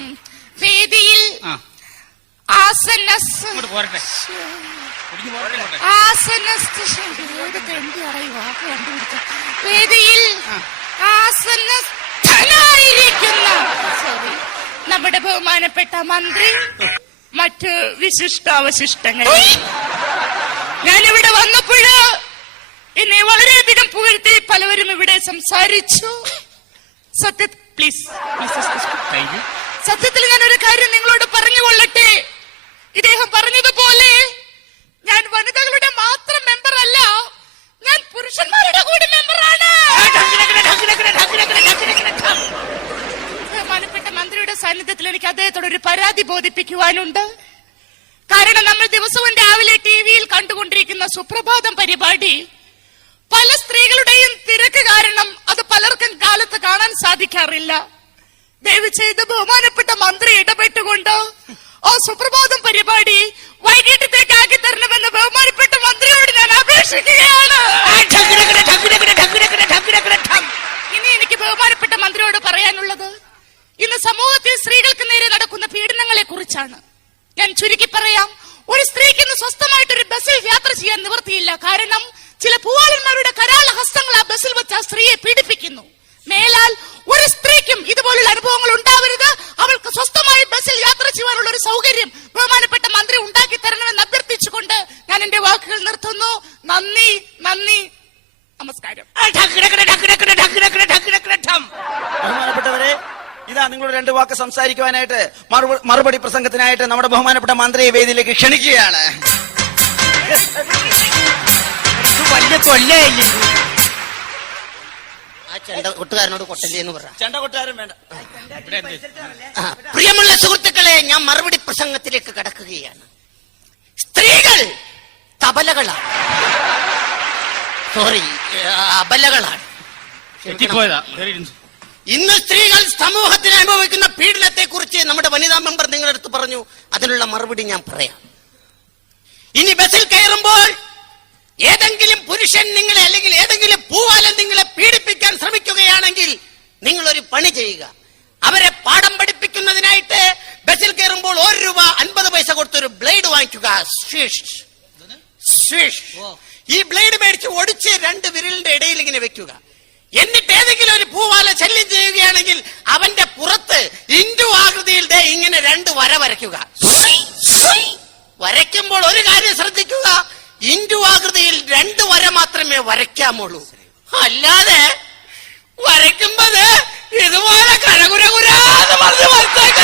ഉം. വേദിയിൽ ആസനസ് ഇങ്ങോട്ട് പോരട്ടെ. വേദിയിൽ ആസനസ്ഥനായിരിക്കുന്ന നമ്മുടെ ബഹുമാനപ്പെട്ട മന്ത്രി മറ്റ് വിശിഷ്ടാവശിഷ്ടങ്ങൾ. വളരെയധികം പുകഴ്ത്തി പലവരും ഇവിടെ സംസാരിച്ചു. സത്യ പ്ലീസ്. സത്യത്തിൽ ഞാൻ ഒരു കാര്യം നിങ്ങളോട് പറഞ്ഞു കൊള്ളട്ടെ ഇദ്ദേഹം പറഞ്ഞതുപോലെ ഞാൻ വനിതകളുടെ മാത്രം മെമ്പർ അല്ല ഞാൻ പുരുഷന്മാരുടെ കൂടി മെമ്പറാണ് ബഹുമാനപ്പെട്ട മന്ത്രിയുടെ സാന്നിധ്യത്തിൽ എനിക്ക് അദ്ദേഹത്തോട് ഒരു പരാതി ബോധിപ്പിക്കുവാനുണ്ട്. കാരണം നമ്മൾ ദിവസവും രാവിലെ ടി വിയിൽ കണ്ടുകൊണ്ടിരിക്കുന്ന സുപ്രഭാതം പരിപാടി പല സ്ത്രീകളുടെയും തിരക്ക് കാരണം അത് പലർക്കും കാലത്ത് കാണാൻ സാധിക്കാറില്ല. ദയവ് ചെയ്ത് ബഹുമാനപ്പെട്ട മന്ത്രി ഇടപെട്ടുകൊണ്ട് ഓ സുപ്രഭാതം പരിപാടി വൈകിട്ടത്തേക്ക് ആക്കി തരണമെന്ന് ബഹുമാനപ്പെട്ട മന്ത്രിയോട് ഞാൻ അപേക്ഷിക്കുകയാണ്. ഇനി എനിക്ക് ബഹുമാനപ്പെട്ട മന്ത്രിയോട് പറയാനുള്ളത് ഇന്ന് സമൂഹത്തിൽ സ്ത്രീകൾക്ക് നേരെ നടക്കുന്ന പീഡനങ്ങളെ കുറിച്ചാണ്. ഞാൻ ചുരുക്കി പറയാം ഒരു സ്ത്രീക്ക് ഇന്ന് സ്വസ്ഥമായിട്ട് ഒരു ബസ്സിൽ യാത്ര ചെയ്യാൻ നിവൃത്തിയില്ല. കാരണം ചില പൂവാലന്മാരുടെ കരാള ഹസ്തങ്ങൾ ആ ബസ്സിൽ വെച്ച് ആ സ്ത്രീയെ പീഡിപ്പിക്കുന്നു മേലാൽ ഒരു സ്ത്രീക്കും ഇതുപോലുള്ള അനുഭവങ്ങൾ ഉണ്ടാവരുത് അവൾക്ക് സ്വസ്ഥമായി ബസ്സിൽ യാത്ര ചെയ്യാനുള്ള ഒരു സൗകര്യം ബഹുമാനപ്പെട്ട മന്ത്രി ഉണ്ടാക്കി തരണമെന്ന് അഭ്യർത്ഥിച്ചുകൊണ്ട് ഞാൻ എന്റെ വാക്കുകൾ നിർത്തുന്നു നന്ദി നന്ദി നമസ്കാരം ഇതാ നിങ്ങൾ രണ്ട് വാക്ക് സംസാരിക്കുവാനായിട്ട് മറുപടി പ്രസംഗത്തിനായിട്ട് നമ്മുടെ ബഹുമാനപ്പെട്ട മന്ത്രിയെ വേദിയിലേക്ക് ക്ഷണിക്കുകയാണ് കൊല്ലയില്ലേ? ആ ചെണ്ട കൊട്ടുകാരനോട് കൊട്ടല്ലേ എന്ന് പറ. ചെണ്ട കൊട്ടാരും വേണ്ട. ഇവിടെ എന്ത്? ആ, പ്രിയമുള്ള സുഹൃത്തുക്കളെ ഞാൻ മറുപടി പ്രസംഗത്തിലേക്ക് കടക്കുകയാണ്. സ്ത്രീകൾ തബലകളാണ്. സോറി അബലകളാണ്. തെറ്റിപ്പോയതാ. ഇന്ന് സ്ത്രീകൾ സമൂഹത്തിന് അനുഭവിക്കുന്ന പീഡനത്തെ കുറിച്ച് നമ്മുടെ വനിതാ മെമ്പർ നിങ്ങളുടെ അടുത്ത് പറഞ്ഞു. അതിനുള്ള മറുപടി ഞാൻ പറയാം. ഇനി ബസ്സിൽ കയറുമ്പോൾ ഏതെങ്കിലും പുരുഷൻ നിങ്ങളെ അല്ലെങ്കിൽ ഏതെങ്കിലും പൂവാലൻ നിങ്ങളെ പീഡിപ്പിക്കാൻ ശ്രമിക്കുകയാണെങ്കിൽ നിങ്ങൾ ഒരു പണി ചെയ്യുക. അവരെ പാഠം പഠിപ്പിക്കുന്നതിനായിട്ട് ബസ്സിൽ കയറുമ്പോൾ ഒരു രൂപ അൻപത് പൈസ കൊടുത്തൊരു ബ്ലേഡ് വാങ്ങിക്കുക. ഈ ബ്ലേഡ് മേടിച്ച് ഒടിച്ച് രണ്ട് വിരലിന്റെ ഇടയിൽ ഇങ്ങനെ വെക്കുക. എന്നിട്ട് ഏതെങ്കിലും ഒരു പൂവാല ശല്യം ചെയ്യുകയാണെങ്കിൽ അവന്റെ പുറത്ത് ഇൻഡു ആകൃതിയിൽ ഇങ്ങനെ രണ്ട് വര വരയ്ക്കുക. വരയ്ക്കുമ്പോൾ ഒരു കാര്യം ശ്രദ്ധിക്കുക. ഇൻഡു ആകൃതിയിൽ രണ്ട് വര മാത്രമേ വരയ്ക്കാമുള്ളൂ. അല്ലാതെ വരയ്ക്കുമ്പോ ഇതുപോലെ കരകുരകുരാന്ന് പറഞ്ഞ് വരച്ചേക്ക